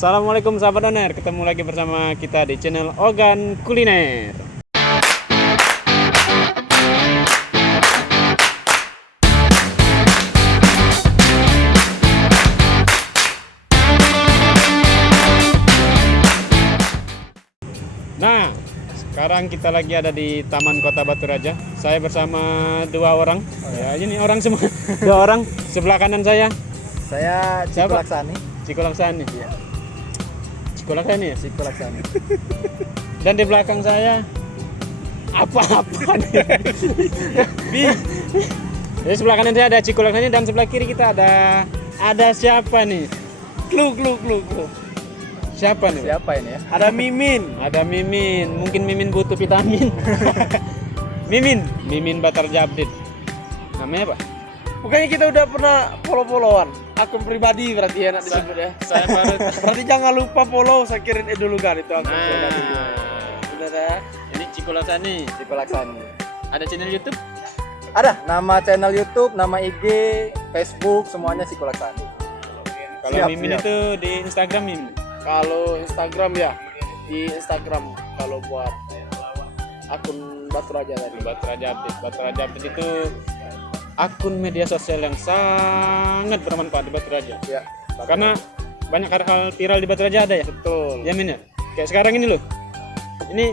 Assalamualaikum sahabat Oner, ketemu lagi bersama kita di channel Ogan Kuliner. Nah, sekarang kita lagi ada di Taman Kota Batu Raja. Saya bersama dua orang. Ya, ini orang semua. Dua orang. Sebelah kanan saya Ciko Laksani. Ciko Laksani. Iya. Ciko Laksani ya? Ciko Laksani. Dan di belakang saya apa-apa nih? Jadi sebelah kanan saya ada Ciko Laksani dan sebelah kiri kita ada siapa nih? Clue. Siapa nih? Siapa ini ya? Ada Mimin. Ada Mimin. Mungkin Mimin butuh vitamin. Mimin Batarja Update. Namanya apa? Bukannya kita udah pernah follow-followan akun pribadi berarti ya nak disebut ya. Saya baru. Berarti jangan lupa follow Sakirin Edulugan itu akun pribadi. Nah, Benar ya? ini Ciko Laksani. Ciko Laksani. Ada channel YouTube? Ada nama channel YouTube, nama IG, Facebook, semuanya Ciko Laksani. Kalau Siap, Mimin siap. itu di Instagram Mimin. Kalau Instagram ya di Instagram kalau buat akun Batu Raja tadi. Batarja Update itu akun media sosial yang sangat bermanfaat di Batu Raja. Ya. Karena banyak hal viral di Batu Raja ada ya. Betul. Ya Min ya. Kayak sekarang ini loh. Ini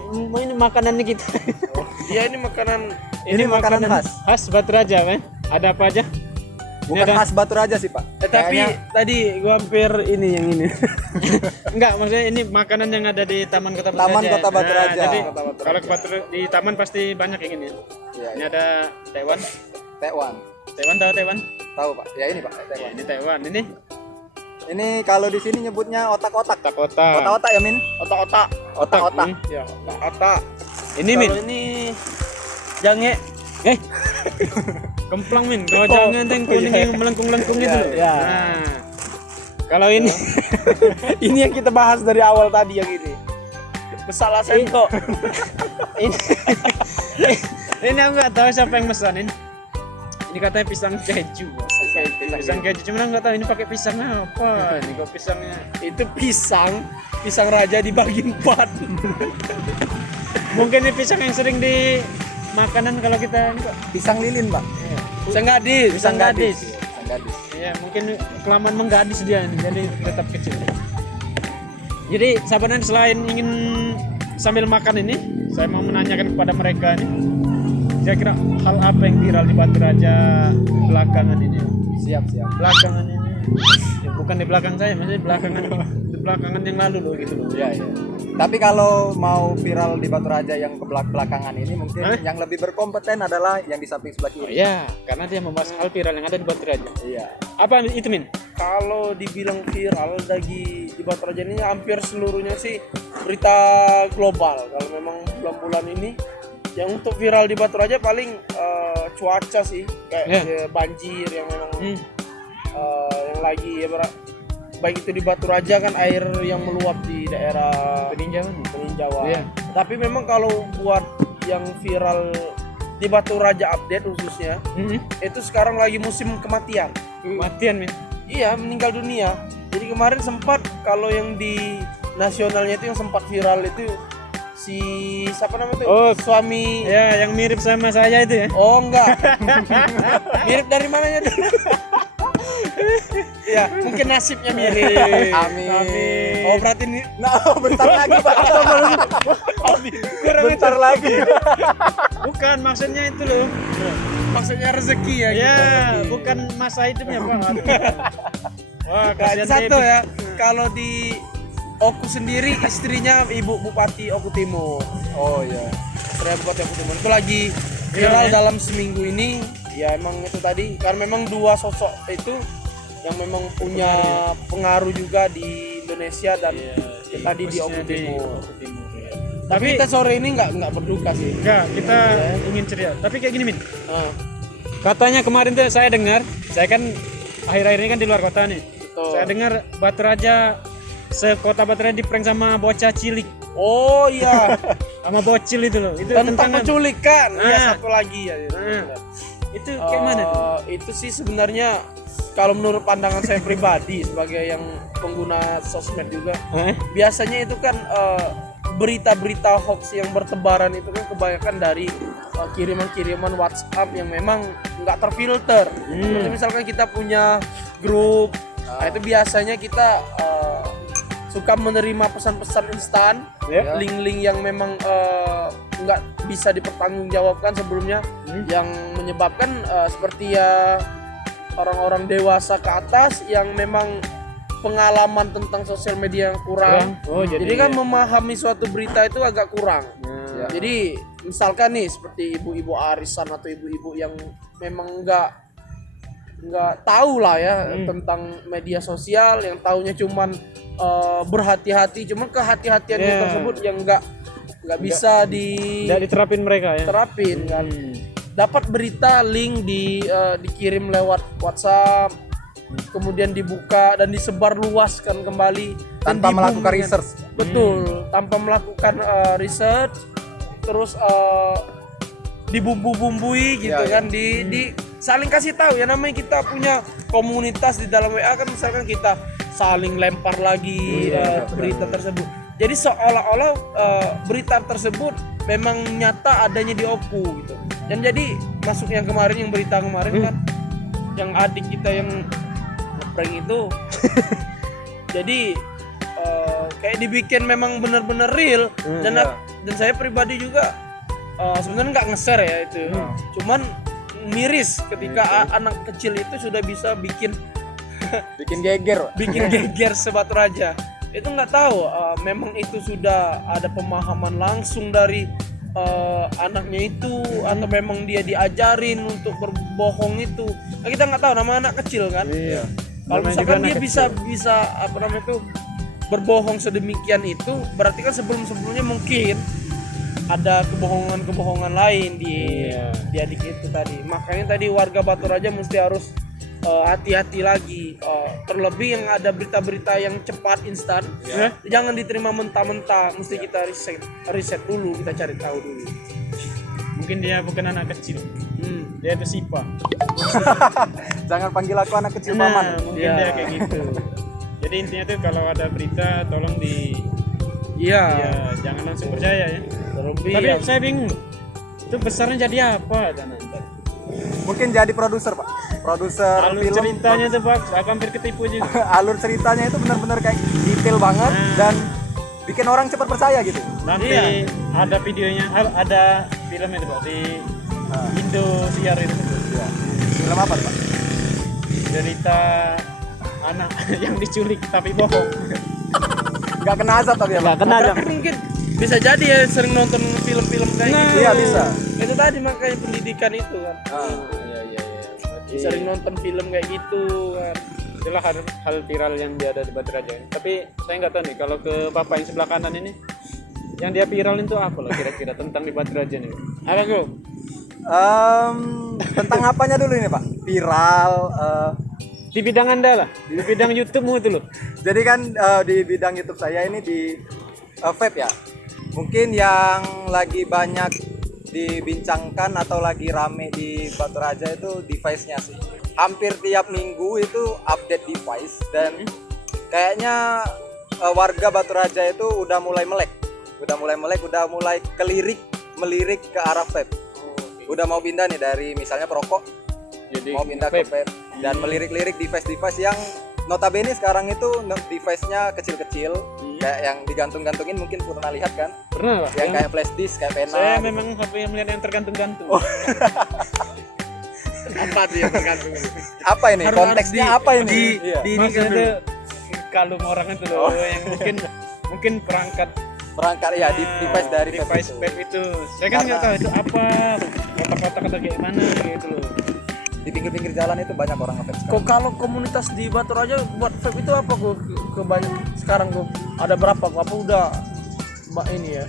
makanannya kita. Iya ini makanan Ini makanan khas Batu Raja, kan? Ada apa aja? Bukan ada- khas Batu Raja sih, Pak. tapi Kayaknya tadi gua hampir ini yang ini. Enggak, maksudnya ini makanan yang ada di Taman Kota Batu Taman Raja. Kota Batu Raja. Jadi Kota Batu kalau ke di taman pasti banyak yang ini. Iya, Ini iya. ada Taiwan. Taiwan. Tahu Taiwan? Tahu, Pak? Ya ini, Pak, Ya, Taiwan. ini Taiwan. Ini Ini kalau di sini nyebutnya otak-otak. otak-otak. Otak-otak ya, Min? Otak-otak. Otak-otak. Ya, otak. Ini Min. Kalau ini jange. Kemplang Min. Kalau Oh, jangan yang kuning iya. yang melengkung-melengkung itu loh. Iya. Nah. Kalau ini Ini yang kita bahas dari awal tadi yang ini. Masalah sento. ini ini aku nggak tahu siapa yang mesanin. Ini katanya pisang keju. Pisang keju, cuman nggak tahu ini pakai pisang apa. Ini kok pisangnya Itu pisang raja dibagi 4. mungkin ini pisang yang sering di makanan kalau kita ini kok. Pisang lilin, Pak. Pisang gadis. Pisang gadis. Iya, pisang gadis. Ya mungkin kelamaan menggadis dia ini, jadi tetap kecil. Jadi sahabatnya selain ingin sambil makan ini, saya mau menanyakan kepada mereka ini, kira-kira hal apa yang viral di Batu Raja belakangan ini? Siap. Belakangan ini, ya, bukan di belakang saya, maksudnya di belakangan yang lalu loh gitu loh. Iya. Tapi kalau mau viral di Batu Raja yang ke belakangan ini mungkin yang lebih berkompeten adalah yang di samping sebelah Oh kiri. iya, karena dia membahas hal viral yang ada di Batu Raja. Iya. Apa itu Min? Kalau dibilang viral di Batu Raja ini hampir seluruhnya sih berita global. Kalau memang bulan-bulan ini yang untuk viral di Batu Raja paling cuaca sih kayak banjir yang memang yang lagi ya baik itu di Batu Raja kan air yang meluap di daerah Peninjauan. Iya. Tapi memang kalau buat yang viral di Batu Raja update khususnya itu sekarang lagi musim kematian. Matian Min. Iya, meninggal dunia. Jadi kemarin sempat kalau yang di nasionalnya itu yang sempat viral itu si siapa namanya tuh? Oh. Suami. Ya, yang mirip sama saya itu ya. Oh enggak. Mirip dari mananya tuh? Ya, mungkin nasibnya mirip. Amin. Oh, berarti ini Nah, bentar lagi, Pak. Bentar lagi. Bukan, maksudnya itu loh. maksudnya rezeki ya Ya, gitu. bukan masa hidupnya Pak. Wah, Nah, kasihan satu Devi. ya. Kalau di Oku sendiri istrinya Ibu Bupati Oku Timur. Oh iya. Istrinya Bupati Oku Timur itu lagi viral Iya, ya. dalam seminggu ini. Ya emang itu tadi karena memang dua sosok itu yang memang punya pengaruh juga di Indonesia dan tadi di Oku Khususnya Timur. Oku Timur, ya. Tapi kita sore ini nggak berduka sih. enggak, kita ingin ceria. Tapi kayak gini Min. Nah, Katanya kemarin tuh saya dengar, saya kan akhir-akhir ini kan di luar kota nih. betul. Saya dengar Batu Raja sekota Batu Raja diprank sama bocah cilik, Oh iya, sama bocil itu loh. Itu tentang penculikan. Iya Ah. satu lagi ya. Ah. Itu kayak mana tuh? Itu sih sebenarnya kalau menurut pandangan saya pribadi sebagai yang pengguna sosmed juga, biasanya itu kan berita-berita hoax yang bertebaran itu kan kebanyakan dari kiriman-kiriman WhatsApp yang memang nggak terfilter. Seperti misalkan kita punya grup, nah itu biasanya kita suka menerima pesan-pesan instan, link-link yang memang nggak bisa dipertanggungjawabkan sebelumnya, yang menyebabkan seperti ya orang-orang dewasa ke atas yang memang pengalaman tentang sosial media yang kurang. Jadi kan memahami suatu berita itu agak kurang. Jadi misalkan nih seperti ibu-ibu arisan atau ibu-ibu yang memang nggak tahu lah ya tentang media sosial, yang taunya cuman berhati-hati, cuman kehati-hatiannya tersebut yang nggak bisa diterapin mereka ya. Terapin kan. Dapat berita link dikirim lewat WhatsApp, kemudian dibuka dan disebar luaskan kembali tanpa melakukan research. Betul, tanpa melakukan research, terus dibumbu-bumbui gitu kan, di saling kasih tahu ya, namanya kita punya komunitas di dalam WA kan, misalkan kita saling lempar lagi berita tersebut. Jadi seolah-olah berita tersebut memang nyata adanya di Oppo gitu. Dan jadi masuk yang kemarin, yang berita kemarin kan, yang adik kita yang ngeprank itu, jadi kayak dibikin memang benar-benar real. Dan saya pribadi juga sebenarnya nggak nge-share ya itu, cuman miris ketika anak kecil itu sudah bisa bikin geger Sebatu Raja. Itu nggak tahu memang itu sudah ada pemahaman langsung dari anaknya itu, atau memang dia diajarin untuk berbohong itu. Nah, kita nggak tahu, nama anak kecil kan. Kalau misalkan dia bisa apa namanya itu berbohong sedemikian itu, berarti kan sebelumnya mungkin ada kebohongan lain di adik itu tadi. Makanya tadi warga Batu Raja mesti harus hati-hati lagi, terlebih yang ada berita-berita yang cepat instan, jangan diterima mentah-mentah, mesti kita riset dulu, kita cari tahu dulu. Mungkin dia bukan anak kecil, dia itu Sipa. Jangan panggil aku anak kecil paman. Mungkin dia kayak gitu. Jadi intinya tuh kalau ada berita tolong jangan langsung percaya ya. Terlebih Tapi saya bingung, itu besarnya jadi apa dan nanti? Mungkin jadi produser, Pak. Produser alur film. ceritanya tuh Pak, aku hampir ketipu juga. Alur ceritanya itu benar-benar kayak detail banget dan bikin orang cepat percaya gitu. Nanti ada videonya, ada film itu Pak di Indosiar itu. Film apa, Pak? Cerita anak yang diculik tapi bohong. Nggak kena azab tapi ya, Pak? Nggak kena azab. Tapi mungkin bisa jadi ya sering nonton film-film kayak gitu. Iya, bisa. Itu tadi makanya pendidikan itu kan. Iya. Sering nonton film kayak gitu kan. Itulah hal viral yang dia ada di Batu Raja. Tapi saya nggak tahu nih kalau ke Bapak yang sebelah kanan ini, yang dia viral itu apa loh kira-kira tentang di Batu Raja nih? Ada bro? Tentang apanya dulu ini, Pak? Viral. Di bidang Anda lah, di bidang YouTube-mu itu loh. Jadi kan di bidang YouTube saya ini di vape ya. Mungkin yang lagi banyak dibincangkan atau lagi rame di Batu Raja itu device-nya sih. Hampir tiap minggu itu update device, dan kayaknya warga Batu Raja itu udah mulai melek, udah mulai melirik ke arah vape. Udah mau pindah nih dari misalnya perokok, Jadi mau pindah ke vape dan melirik-lirik device-device yang notabene sekarang itu device-nya kecil-kecil, kayak yang digantung-gantungin, mungkin pernah lihat kan? Pernah Pak? Yang kayak flash disk, kayak pena. Saya gitu. memang sampai melihat yang tergantung-gantung. Apa tuh yang tergantung? Apa ini? Konteksnya apa ini? Iya. Di ini Maksudnya kan itu kalung orang itu loh, yang mungkin perangkat ya, device dari device vape itu. Saya kan nggak tahu itu apa, kotak-kotak atau kayak mana gitu loh. Di pinggir-pinggir jalan itu banyak orang nge-vape sekarang. Kok kalau komunitas di Batu Raja buat vape itu apa kok kebanyak sekarang kok? Ada berapa kok? Apa udah ini ya?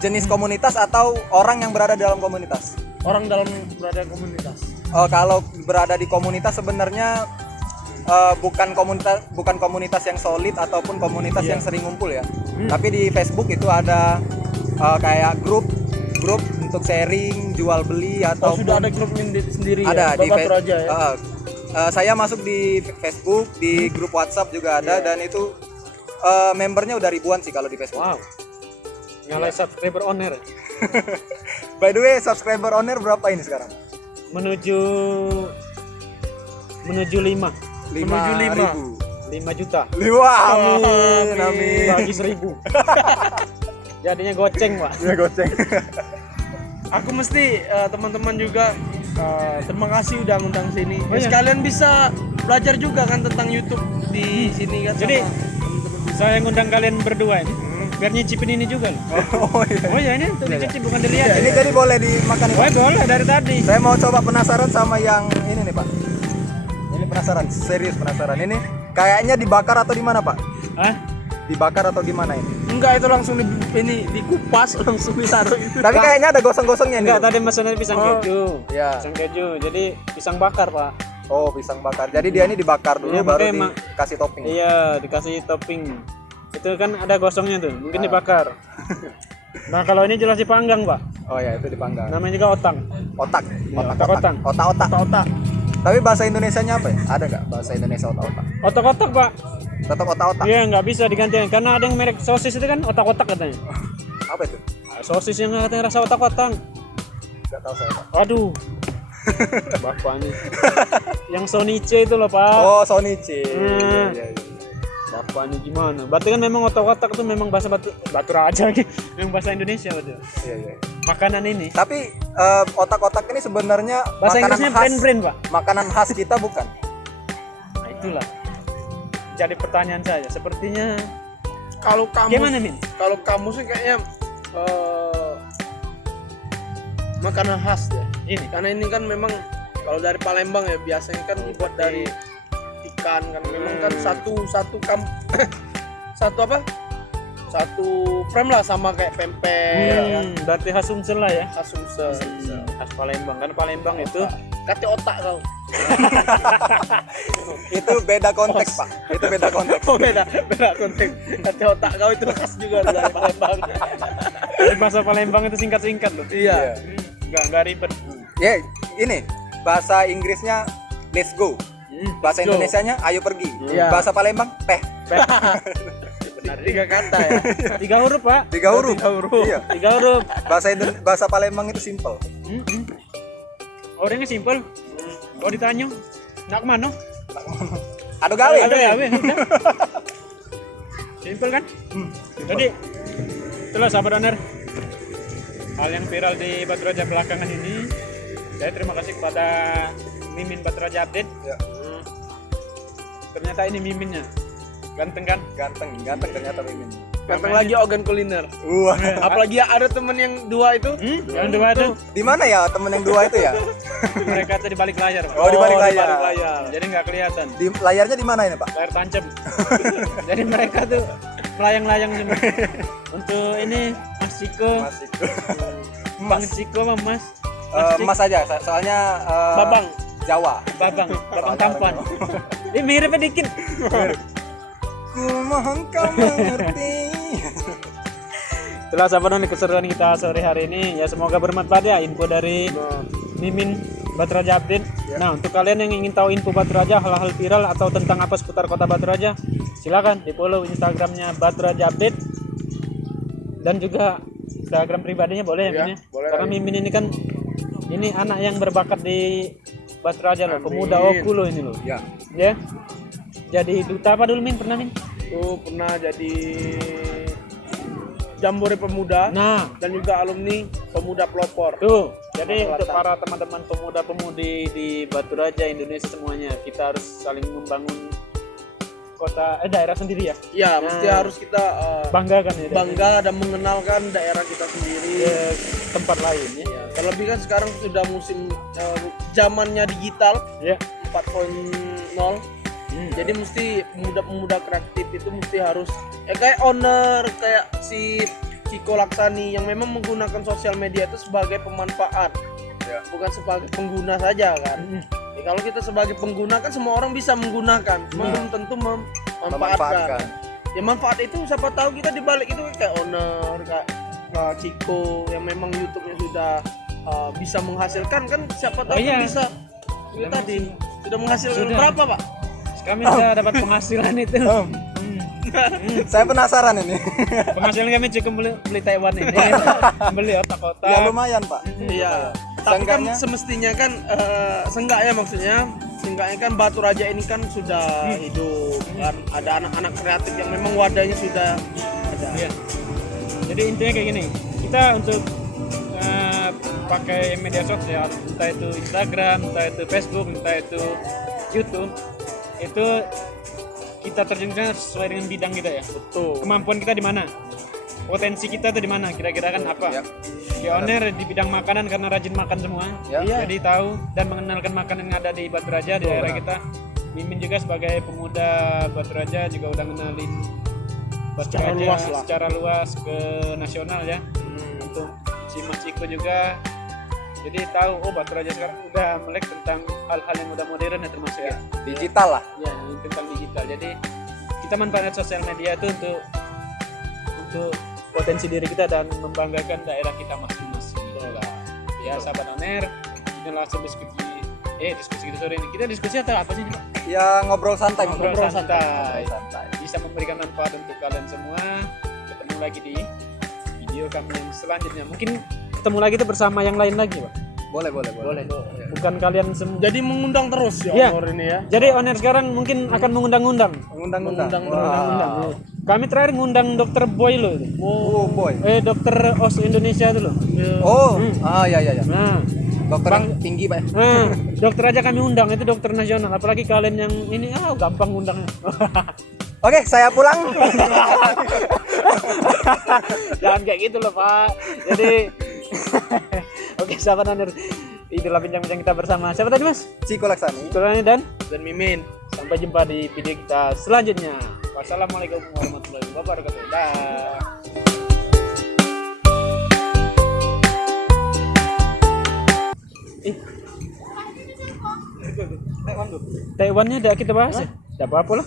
Jenis komunitas atau orang yang berada dalam komunitas? Orang dalam berada komunitas. Kalau berada di komunitas sebenarnya bukan komunitas yang solid ataupun komunitas yang sering ngumpul ya. Tapi di Facebook itu ada kayak grup untuk sharing, jual beli atau sudah ada grup sendiri ada ya? di Batu Raja ya. saya masuk di Facebook, di grup WhatsApp juga ada, dan itu membernya udah ribuan sih kalau di Facebook. Wow. Nyala subscriber on air. By the way, subscriber on air berapa ini sekarang? Menuju 5 Menuju 5. 5 juta. Wah, amin, amin. Bagi 1.000. Jadinya goceng, Pak. Ya goceng. Aku mesti teman-teman juga terima kasih udah ngundang sini. Oh, Ya, iya. sekalian bisa belajar juga kan tentang YouTube di sini kan. Jadi, sama teman-teman. Saya ngundang kalian berdua ini. Biar nyicipin ini juga loh. Oh iya. Oh ya, ini untuk dicicip bukan dilihat. Ini jadi boleh dimakan nih, Pak? Oh, boleh dari tadi. Saya mau coba, penasaran sama yang ini nih, Pak. Ini penasaran, serius penasaran. Ini kayaknya dibakar atau di mana, Pak? Hah? Dibakar atau gimana ini? Enggak, itu langsung ini dikupas langsung ditaruh itu. Tapi kayaknya ada gosong-gosongnya nih. Enggak, tadi mesennya pisang keju. Iya. Pisang keju. Jadi pisang bakar, Pak. Oh, pisang bakar. Jadi dia ini dibakar dulu Iya, baru makanya dikasih topping. Iya, dikasih topping. Itu kan ada gosongnya tuh, mungkin dibakar. Nah, kalau ini jelas dipanggang, Pak. Oh ya, itu dipanggang. Namanya juga otang. Otak. otak-otak. Otak-otak. Tapi bahasa Indonesianya apa ya? Ada nggak bahasa Indonesia otak-otak? Otak-otak, Pak. Tetap otak-otak. Iya, nggak bisa digantikan karena ada yang merek sosis itu kan otak-otak katanya. Apa itu? Nah, sosis yang katanya rasa otak-otak. Nggak tahu saya, Pak. Waduh. Bapak nih. Yang Sonice itu loh, Pak. Oh, Sonichi. Hmm. Iya, iya. Bapak nih gimana? Berarti kan memang otak-otak itu memang bahasa batu raja gitu. Memang bahasa Indonesia betul. Iya, iya. Makanan ini. Tapi otak-otak ini sebenarnya Bahasa makanan Inggrisnya khas. brand-brand, Pak. Makanan khas kita bukan? Nah, itulah. Jadi pertanyaan saya, sepertinya Kalau kamu gimana, Min? Kalau kamu sih kayaknya makanan khas ya. Ini. Karena ini kan memang kalau dari Palembang ya biasanya kan dibuat dari ikan kan. Memang kan satu satu frame lah sama kayak pempek ya. Berarti khas Sumsel lah ya. Khas Sumsel. Khas Palembang kan Palembang itu. Kate otak kau. Itu beda konteks, Pak. Itu beda konteks. Oh beda konteks. Kate otak kau itu khas juga dari Palembang. Dari bahasa Palembang itu singkat-singkat loh. Iya. Enggak ribet. Ya, ini bahasa Inggrisnya let's go. Bahasa go. Indonesianya ayo pergi. Iya. Bahasa Palembang peh. Benar 3 kata ya. 3 huruf, Pak. 3 huruf. 3 huruf. Iya. 3 huruf. Bahasa Palembang itu simple. Orangnya simpel. Oh ditanya, nak kemana? Aduh gawe. Ada ya, udah. Simpel kan? Jadi, itulah sahabat owner. Hal yang viral di Batu Raja belakangan ini, saya terima kasih kepada Mimin Batu Raja Update. Ya. Ternyata ini Miminnya. Ganteng kan? Ganteng ternyata Mimin. Ganteng lagi organ kuliner. Wah. Apalagi ada temen yang 2 itu. Yang dua itu, Di mana ya temen yang 2 itu ya? mereka tuh di balik layar, Pak. Oh, di balik layar. balik layar. Jadi nggak kelihatan. Di layarnya di mana ini, Pak? Layar tancap. Jadi mereka tuh melayang-layang semua. Untuk ini Mas Ciko, Masih. Bang Ciko sama Mas Mas aja, soalnya Babang. Jawa. Babang Soalnya tampan. Ini miripnya dikit. Ku mohon kau mengerti. Itulah sahabat nih keseruan kita sore hari ini. Ya semoga bermanfaat ya info dari Mimin Batu Raja Update. Nah untuk kalian yang ingin tahu info Batu Raja, hal-hal viral atau tentang apa seputar kota Batu Raja, silakan di follow Instagramnya Batu Raja Update dan juga Instagram pribadinya boleh ya, Min ya? boleh Karena lah. Mimin ini kan ini anak yang berbakat di Batu Raja loh, pemuda Amin. Oku loh ini loh. Ya. Ya. Jadi duta apa dulu Min? Pernah Min? Tuh pernah jadi Jambore Pemuda Nah, dan juga alumni Pemuda Pelopor. tuh. Jadi Selatan. untuk para teman-teman pemuda-pemudi di Batu Raja Indonesia semuanya, kita harus saling membangun kota daerah sendiri ya. Ya, mesti harus kita Banggakan ya. bangga dan mengenalkan daerah kita sendiri. Ke tempat lain ya. Ya, terlebih kan sekarang sudah musim zamannya digital Ya. 4.0. Jadi mesti pemuda-pemuda kreatif itu mesti harus kayak owner kayak si Ciko Laksani yang memang menggunakan sosial media itu sebagai pemanfaat, bukan sebagai pengguna saja kan. Ya, kalau kita sebagai pengguna kan semua orang bisa menggunakan, cuma belum tentu memanfaatkan. Ya manfaat itu siapa tahu kita dibalik itu kayak owner kayak Ciko yang memang YouTube-nya sudah bisa menghasilkan kan siapa tahu Oh, iya. bisa itu Memang tadi Sudah menghasilkan Sudah. berapa, Pak? Kami sudah dapat penghasilan itu. Saya penasaran ini. Penghasilan kami cukup beli Taiwan ini. Beli otak-otak. Ya lumayan pak. Iya. Tapi kan Seenggaknya- semestinya kan seenggaknya maksudnya seenggaknya kan Batu Raja ini kan sudah hidup kan, ada anak-anak kreatif yang memang wadahnya sudah ada. Iya. Jadi intinya kayak gini, kita untuk pakai media sosial, entah itu Instagram, entah itu Facebook, entah itu YouTube, itu kita terjunkan sesuai dengan bidang kita ya. Betul. Kemampuan kita di mana? Potensi kita tuh di mana? Kira-kira kan apa? Ya. Pioner di bidang makanan karena rajin makan semua. Ya. Jadi tahu dan mengenalkan makanan yang ada di Batu Raja di daerah kita. Mimin juga sebagai pemuda Batu Raja juga udah ngenalin Batu Secara Raja luas lah. secara luas ke nasional ya. Untuk si Mas Iko juga. Jadi tahu oh Batu Raja sekarang udah melek tentang hal-hal yang udah modern ya termasuk ya. Digital lah. Ya, yang tentang digital. Jadi kita manfaatkan sosial media itu untuk potensi diri kita dan membanggakan daerah kita masing-masing. Ya, sahabat Oner, ini langsung diskusi kita sore ini. Kita diskusi atau apa sih, Pak? Ya ngobrol santai. Ngobrol santai. Ngobrol santai. Bisa memberikan manfaat untuk kalian semua. Ketemu lagi di video kami yang selanjutnya. Mungkin ketemu lagi itu bersama yang lain lagi, Pak. Boleh. Bukan kalian semua. Jadi mengundang terus ya Iya. Honor ini ya. Jadi Oner sekarang mungkin akan mengundang-undang. Mengundang-undang. Mengundang. Wow. Kami terakhir ngundang Dokter Boy loh. Oh boy. Dokter OS Indonesia itu loh. Oh, ya. Nah, Dokter Bang- yang tinggi pak. dokter aja kami undang itu dokter nasional. Apalagi kalian yang ini, gampang undangnya. Oke, saya pulang. Jangan kayak gitu loh Pak. Jadi, oke sahabat Oner, itulah bincang-bincang kita bersama. Siapa tadi Mas? Ciko Laksani. Itulah dan Dan Mimin. sampai jumpa di video kita selanjutnya. Wassalamualaikum warahmatullahi wabarakatuh. Dah. Taiwannya udah kita bahas ya? Tidak apa-apa lah.